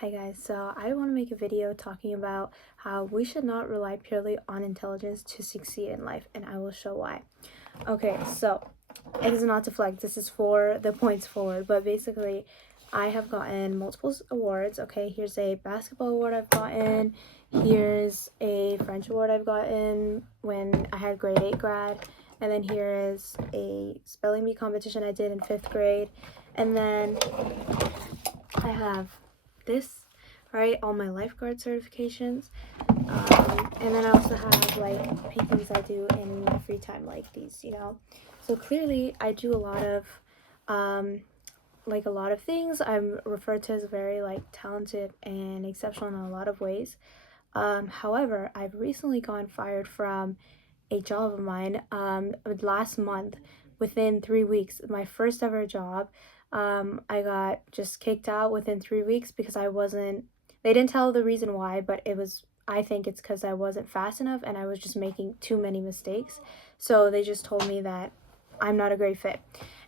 Hi guys, so I want to make a video talking about how we should not rely purely on intelligence to succeed in life, and I will show why. Okay, so it is not to flex, this is for the points forward, but basically I have gotten multiple awards. Okay, here's a basketball award I've gotten, here's a French award I've gotten when I had grade 8 grad, and then here is a spelling bee competition I did in 5th grade, and then I have this, right? All my lifeguard certifications. And then I also have like paintings I do in my free time, like these. So clearly, I do a lot of things. I'm referred to as very like talented and exceptional in a lot of ways. However, I've recently gotten fired from a job of mine last month. Within 3 weeks, my first ever job. I got just kicked out within 3 weeks because they didn't tell the reason why, but I think it's because I wasn't fast enough and I was just making too many mistakes. So they just told me that I'm not a great fit.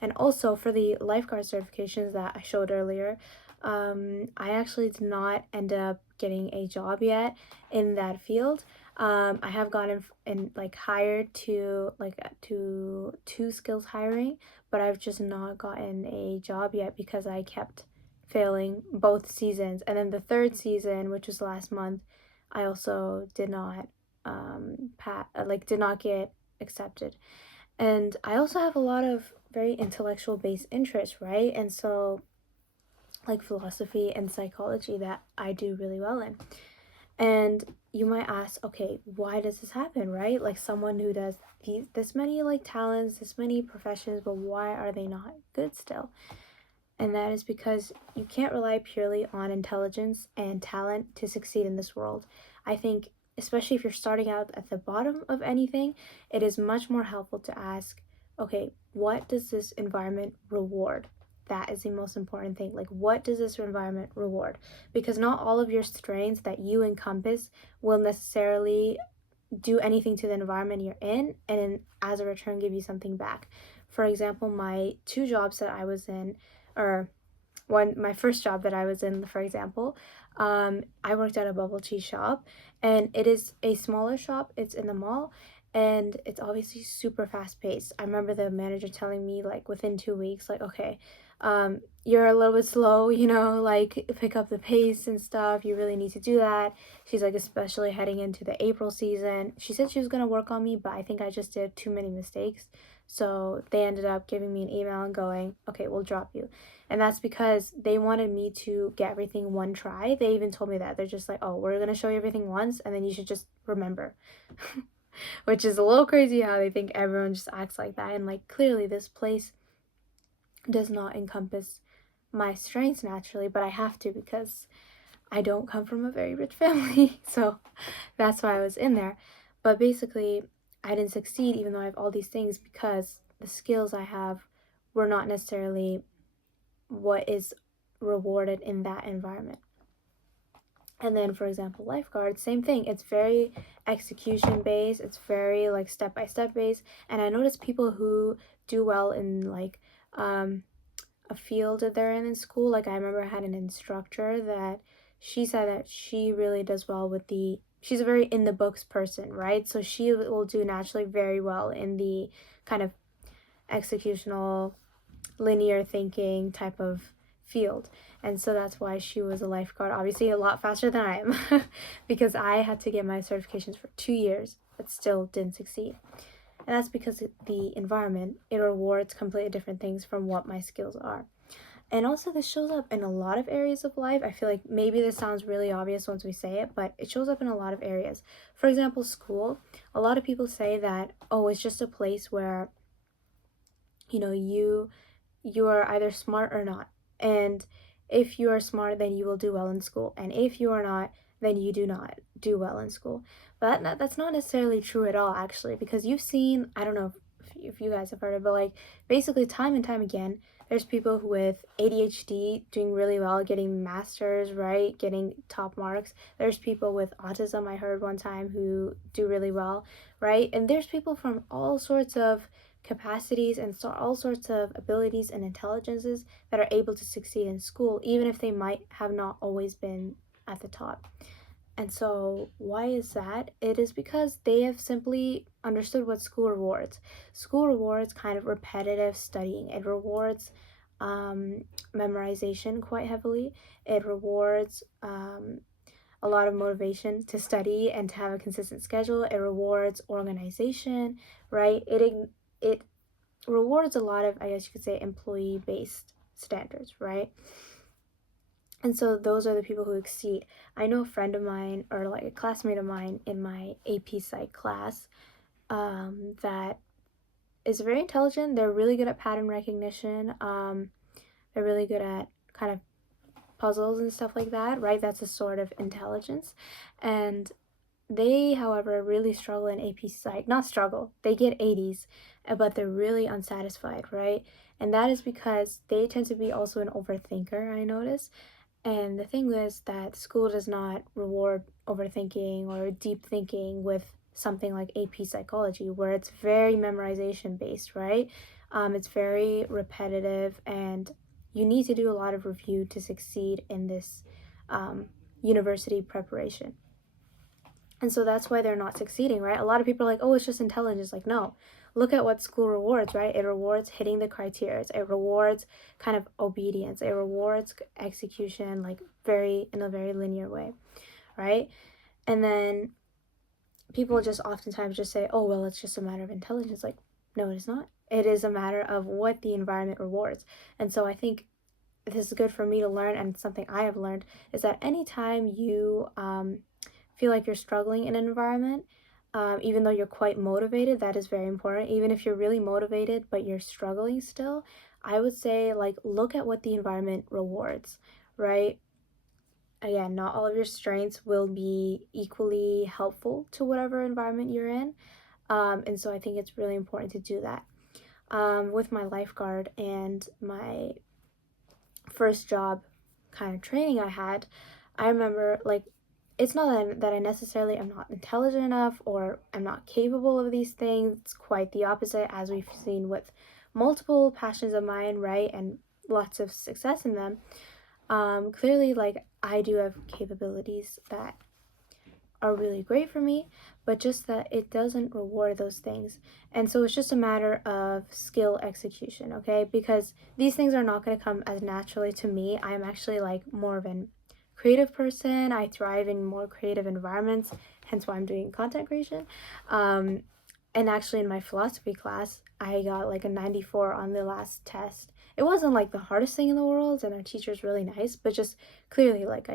And also for the lifeguard certifications that I showed earlier, I actually did not end up getting a job yet in that field. I have gotten in like hired to two skills hiring, but I've just not gotten a job yet because I kept failing both seasons. And then the third season, which was last month, I also did not did not get accepted. And I also have a lot of very intellectual based interests, right? And so like philosophy and psychology that I do really well in. And you might ask, okay, why does this happen, right? Like someone who does this many like talents, this many professions, but why are they not good still? And that is because you can't rely purely on intelligence and talent to succeed in this world. I think, especially if you're starting out at the bottom of anything, it is much more helpful to ask, okay, what does this environment reward? That is the most important thing. Like, what does this environment reward? Because not all of your strengths that you encompass will necessarily do anything to the environment you're in and as a return give you something back. For example, my two jobs that I was in, or my first job that I was in, for example, I worked at a bubble tea shop, and it is a smaller shop. It's in the mall, and it's obviously super fast paced. I remember the manager telling me like within 2 weeks, like, okay, you're a little bit slow, like pick up the pace and stuff. You really need to do that. She's like, especially heading into the April season. She said she was gonna work on me, but I think I just did too many mistakes. So they ended up giving me an email and going, okay, we'll drop you. And that's because they wanted me to get everything one try. They even told me that. They're just like, oh, we're going to show you everything once and then you should just remember. Which is a little crazy how they think everyone just acts like that. And like clearly this place does not encompass my strengths naturally, but I have to because I don't come from a very rich family. So that's why I was in there. But basically, I didn't succeed even though I have all these things because the skills I have were not necessarily what is rewarded in that environment. And then, for example, lifeguard, same thing. It's very execution based, it's very like step by step based. And I notice people who do well in like a field that they're in school. Like, I remember I had an instructor that she said that she really does well with she's a very in the books person, right? So she will do naturally very well in the kind of executional linear thinking type of field. And so that's why she was a lifeguard, obviously a lot faster than I am, because I had to get my certifications for 2 years, but still didn't succeed. And that's because the environment, it rewards completely different things from what my skills are. And also, this shows up in a lot of areas of life. I feel like maybe this sounds really obvious once we say it, but it shows up in a lot of areas. For example, school. A lot of people say that, oh, it's just a place where, you are either smart or not. And if you are smart, then you will do well in school. And if you are not, then you do not do well in school. But that's not necessarily true at all, actually, because you've seen, I don't know if you guys have heard of it, but like basically time and time again, there's people with ADHD doing really well, getting masters, right? Getting top marks. There's people with autism, I heard one time, who do really well, right? And there's people from all sorts of capacities and all sorts of abilities and intelligences that are able to succeed in school, even if they might have not always been at the top. And so, why is that? It is because they have simply understood what school rewards. School rewards kind of repetitive studying, it rewards memorization quite heavily, it rewards a lot of motivation to study and to have a consistent schedule, it rewards organization, right? It rewards a lot of, I guess you could say, employee based standards, right? And so those are the people who exceed. I know a friend of mine, or like a classmate of mine in my AP Psych class, that is very intelligent. They're really good at pattern recognition. They're really good at kind of puzzles and stuff like that, right? That's a sort of intelligence. And they, however, really struggle in AP Psych. Not struggle, they get 80s, but they're really unsatisfied, right? And that is because they tend to be also an overthinker, I notice. And the thing is that school does not reward overthinking or deep thinking with something like AP Psychology, where it's very memorization based, right? It's very repetitive, and you need to do a lot of review to succeed in this university preparation. And so that's why they're not succeeding, right? A lot of people are like, oh, it's just intelligence. Like, no, look at what school rewards, right? It rewards hitting the criteria, it rewards kind of obedience, it rewards execution, like in a very linear way, right? And then people just oftentimes just say, oh, well, it's just a matter of intelligence. Like, no, it is not. It is a matter of what the environment rewards. And so I think this is good for me to learn, and something I have learned is that anytime you feel like you're struggling in an environment, even though you're quite motivated, that is very important. Even if you're really motivated but you're struggling still, I would say, like, look at what the environment rewards, right? Again, not all of your strengths will be equally helpful to whatever environment you're in. And so I think it's really important to do that. With my lifeguard and my first job kind of training I had, I remember, like, it's not that I necessarily am not intelligent enough or I'm not capable of these things. It's quite the opposite, as we've seen with multiple passions of mine, right? And lots of success in them. Clearly, like, I do have capabilities that are really great for me, but just that it doesn't reward those things. And so it's just a matter of skill execution, okay? Because these things are not going to come as naturally to me. I'm actually like more of an creative person. I thrive in more creative environments, hence why I'm doing content creation. And actually, in my philosophy class, I got like a 94 on the last test. It wasn't like the hardest thing in the world, and our teacher's really nice, but just clearly, like,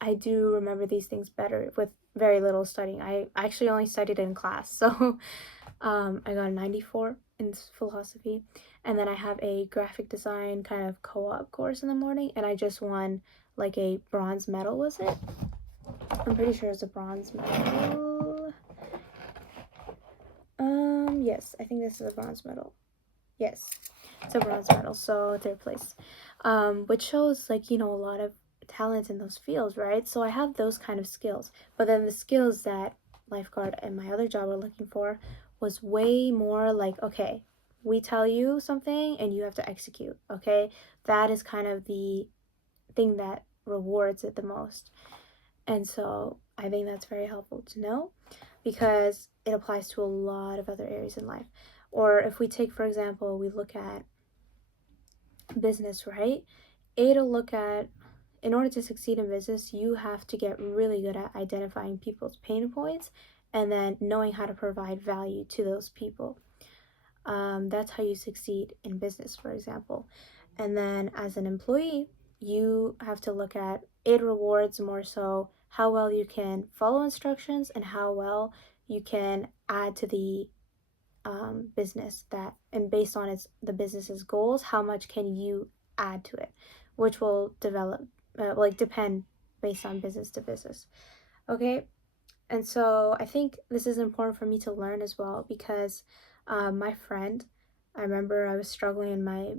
I do remember these things better with very little studying. I actually only studied in class, so I got a 94 in philosophy, and then I have a graphic design kind of co-op course in the morning, and I just won like a bronze medal, was it? I'm pretty sure it's a bronze medal. Yes, I think this is a bronze medal. Yes, it's a bronze medal, so third place. Which shows, like, a lot of talent in those fields, right? So I have those kind of skills. But then the skills that lifeguard and my other job were looking for was way more like, okay, we tell you something and you have to execute, okay? That is kind of the thing that rewards it the most. And so I think that's very helpful to know, because it applies to a lot of other areas in life. Or if we take, for example, we look at business, right? It'll look at, in order to succeed in business, you have to get really good at identifying people's pain points and then knowing how to provide value to those people. That's how you succeed in business, for example. And then as an employee, you have to look at, it rewards more so how well you can follow instructions and how well you can add to the business, that, and based on the business's goals, how much can you add to it, which will depend based on business to business, okay? And so I think this is important for me to learn as well, because my friend, I remember I was struggling in my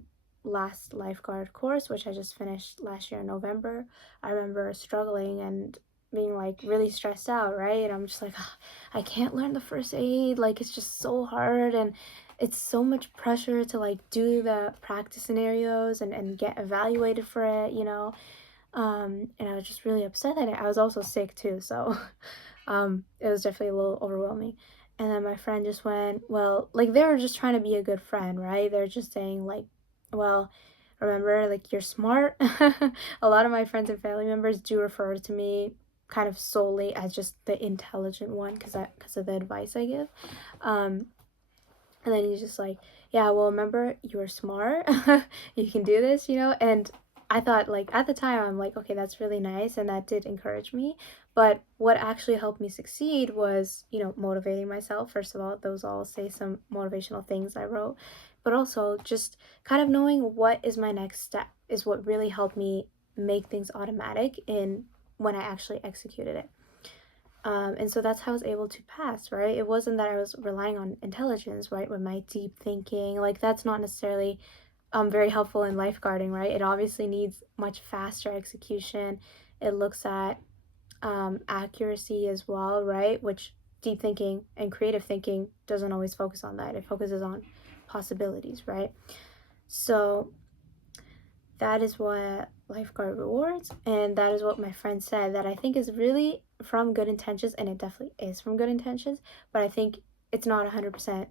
last lifeguard course, which I just finished last year in November. I remember struggling and being like really stressed out, right? And I'm just like, "Ugh, I can't learn the first aid, like it's just so hard." And it's so much pressure to like do the practice scenarios and get evaluated for it, you know. And I was just really upset that I was also sick too, so it was definitely a little overwhelming. And then my friend just went, well, like they were just trying to be a good friend, right? They're just saying like, well, remember, like you're smart. A lot of my friends and family members do refer to me kind of solely as just the intelligent one because of the advice I give. Um, and then he's just like, yeah, well, remember, you were smart. You can do this, you know? And I thought, like, at the time, I'm like, okay, that's really nice. And that did encourage me. But what actually helped me succeed was, you know, motivating myself. First of all, those all say some motivational things I wrote. But also just kind of knowing what is my next step is what really helped me make things automatic in when I actually executed it. And so that's how I was able to pass, right? It wasn't that I was relying on intelligence, right? With my deep thinking, like that's not necessarily very helpful in lifeguarding, right? It obviously needs much faster execution. It looks at accuracy as well, right? Which deep thinking and creative thinking doesn't always focus on that. It focuses on possibilities, right? So that is what lifeguard rewards, and that is what my friend said that I think is really from good intentions, and it definitely is from good intentions, but I think it's not 100%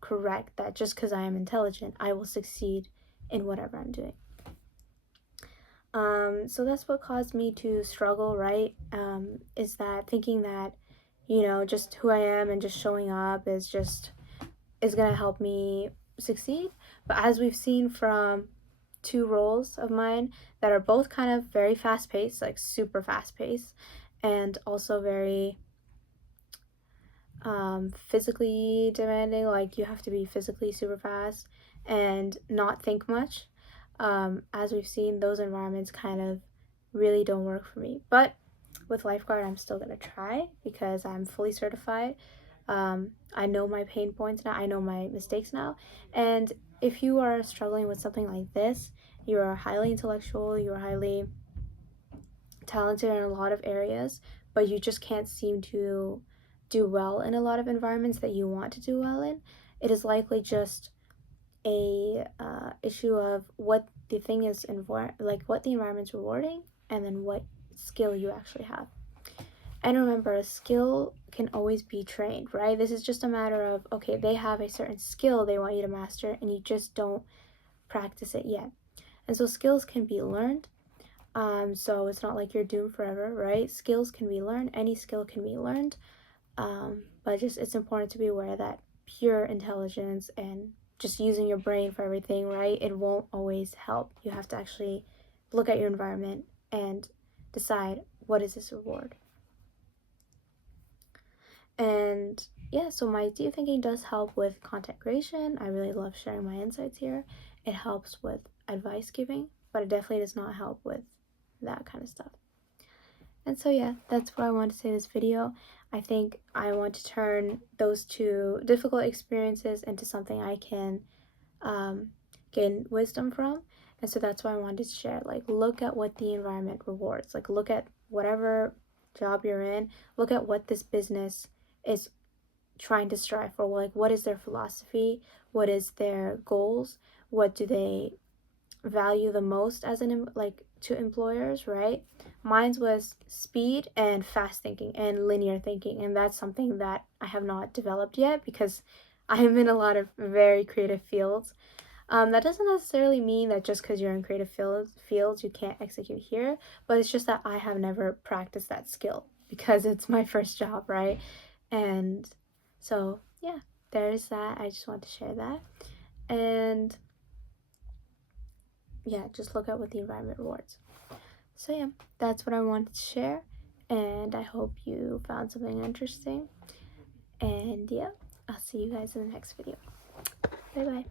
correct that just because I am intelligent I will succeed in whatever I'm doing. So that's what caused me to struggle, right? Is that thinking that, you know, just who I am and just showing up is gonna help me succeed. But as we've seen from two roles of mine that are both kind of very fast paced, like super fast paced, and also very physically demanding, like you have to be physically super fast and not think much. As we've seen, those environments kind of really don't work for me. But with lifeguard, I'm still gonna try because I'm fully certified. I know my pain points now, I know my mistakes now. And if you are struggling with something like this, you are highly intellectual, you are highly talented in a lot of areas, but you just can't seem to do well in a lot of environments that you want to do well in, it is likely just a issue of what the thing is, like what the environment's rewarding, and then what skill you actually have. And remember, a skill can always be trained, right? This is just a matter of, okay, they have a certain skill they want you to master, and you just don't practice it yet. And so skills can be learned. So it's not like you're doomed forever, right? Skills can be learned. Any skill can be learned. But just it's important to be aware that pure intelligence and just using your brain for everything, right? It won't always help. You have to actually look at your environment and decide what is this reward. And yeah, so my deep thinking does help with content creation. I really love sharing my insights here. It helps with advice giving, but it definitely does not help with that kind of stuff. And so yeah, that's what I want to say in this video. I think I want to turn those two difficult experiences into something I can gain wisdom from. And so that's why I wanted to share, like, look at what the environment rewards. Like, look at whatever job you're in, look at what this business is trying to strive for. Like, what is their philosophy? What is their goals? What do they value the most as like to employers, right? Mine's was speed and fast thinking and linear thinking, and that's something that I have not developed yet because I am in a lot of very creative fields. That doesn't necessarily mean that just because you're in creative fields you can't execute here, but it's just that I have never practiced that skill because it's my first job, right? And so yeah, there's that. I just want to share that. And yeah, just look at what the environment rewards. So yeah, that's what I wanted to share, and I hope you found something interesting. And yeah, I'll see you guys in the next video. Bye bye.